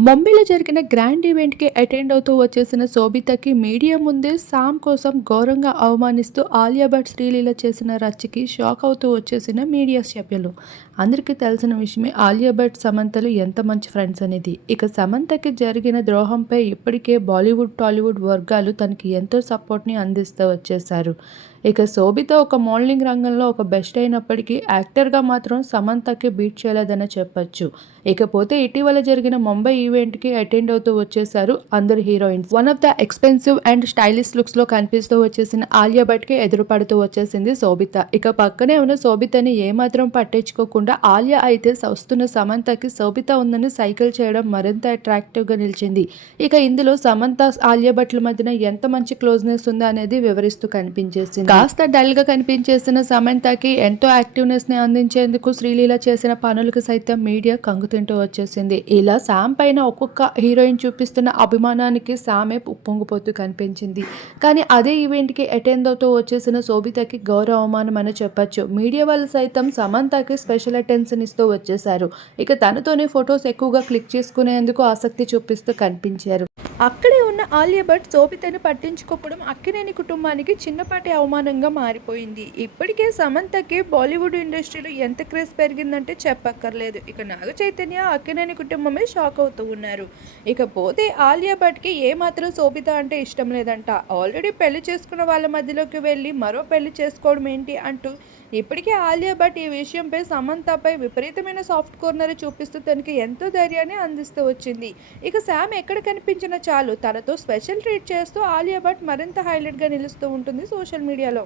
ముంబైలో జరిగిన గ్రాండ్ ఈవెంట్‌కి అటెండ్ అవుతూ వచ్చేసిన శోభితకి మీడియా ముందే సామ్ కోసం ఘోరంగా అవమానిస్తూ ఆలియా భట్ శ్రీలీల చేసిన రచ్చకి షాక్ అవుతూ వచ్చేసిన మీడియా సభ్యులు. అందరికీ తెలిసిన విషయమే ఆలియా భట్, సమంతలు ఎంత మంచి ఫ్రెండ్స్ అనేది. ఇక సమంతకి జరిగిన ద్రోహంపై ఇప్పటికే బాలీవుడ్, టాలీవుడ్ వర్గాలు తనకి ఎంతో సపోర్ట్‌ని అందిస్తూ వచ్చేశారు. ఇక శోభిత ఒక మోడలింగ్ రంగంలో ఒక బెస్ట్ అయినప్పటికీ యాక్టర్‌గా మాత్రం సమంతకి బీట్ చేయలేదనే చెప్పొచ్చు. ఇకపోతే ఇటీవల జరిగిన ముంబై ఈవెంట్‌కి అటెండ్ అవుతూ వచ్చేశారు అందరు heroines. One of the expensive and stylish లుక్స్‌లో కనిపిస్తూ వచ్చేసిన ఆలియా భట్‌కి ఎదురుపడుతూ వచ్చేసింది శోభిత. ఇక పక్కనే ఉన్న శోభితని ఏమాత్రం పట్టించుకోకుండా ఆలియా అయితే వస్తున్న సమంతకి శోభిత ఉందని సైకిల్ చేయడం మరింత అట్రాక్టివ్‌గా నిలిచింది. ఇక ఇందులో సమంత, ఆలియా భట్ల మధ్యన ఎంత మంచి క్లోజ్‌నెస్ ఉందా అనేది వివరిస్తూ కనిపించేసింది. కాస్త డల్‌గా కనిపించేసిన సమంతకి ఎంతో యాక్టివ్‌నెస్‌ని అందించేందుకు శ్రీలీల చేసిన పనులకు సైతం మీడియా కంగుతింటూ వచ్చేసింది. ఇలా సామ్ పైన ఒక్కొక్క హీరోయిన్ చూపిస్తున్న అభిమానానికి సామే ఉప్పొంగిపోతూ కనిపించింది. కానీ అదే ఈవెంట్‌కి అటెండ్ అవుతూ వచ్చేసిన శోభితకి గౌరవ అవమానం అని చెప్పొచ్చు. మీడియా వాళ్ళు సైతం సమంతకి స్పెషల్ అటెన్షన్ ఇస్తూ వచ్చేశారు. ఇక తనతోనే ఫొటోస్ ఎక్కువగా క్లిక్ చేసుకునేందుకు ఆసక్తి చూపిస్తూ కనిపించారు. అక్కడే ఉన్న ఆలియా భట్ శోభితని పట్టించుకోవడం అక్కినేని కుటుంబానికి చిన్నపాటి అవమానంగా మారిపోయింది. ఇప్పటికే సమంతకి బాలీవుడ్ ఇండస్ట్రీలో ఎంత క్రేజ్ పెరిగిందంటే చెప్పక్కర్లేదు. ఇక నాగ చైతన్య, అక్కినేని కుటుంబమే షాక్ అవుతూ ఉన్నారు. ఇకపోతే ఆలియా భట్కి ఏమాత్రం శోభిత అంటే ఇష్టం లేదంట. ఆల్రెడీ పెళ్లి చేసుకున్న వాళ్ళ మధ్యలోకి వెళ్ళి మరో పెళ్లి చేసుకోవడం ఏంటి అంటూ ఇప్పటికే ఆలియా భట్ ఈ విషయంపై సమంతపై విపరీతమైన సాఫ్ట్ కార్నర్ చూపిస్తూ తనకి ఎంతో ధైర్యాన్ని అందిస్తూ వచ్చింది. ఇక శామ్ ఎక్కడ కనిపించినా చాలు తనతో స్పెషల్ ట్రీట్ చేస్తూ ఆలియా భట్ మరింత హైలైట్గా నిలుస్తూ ఉంటుంది సోషల్ మీడియాలో.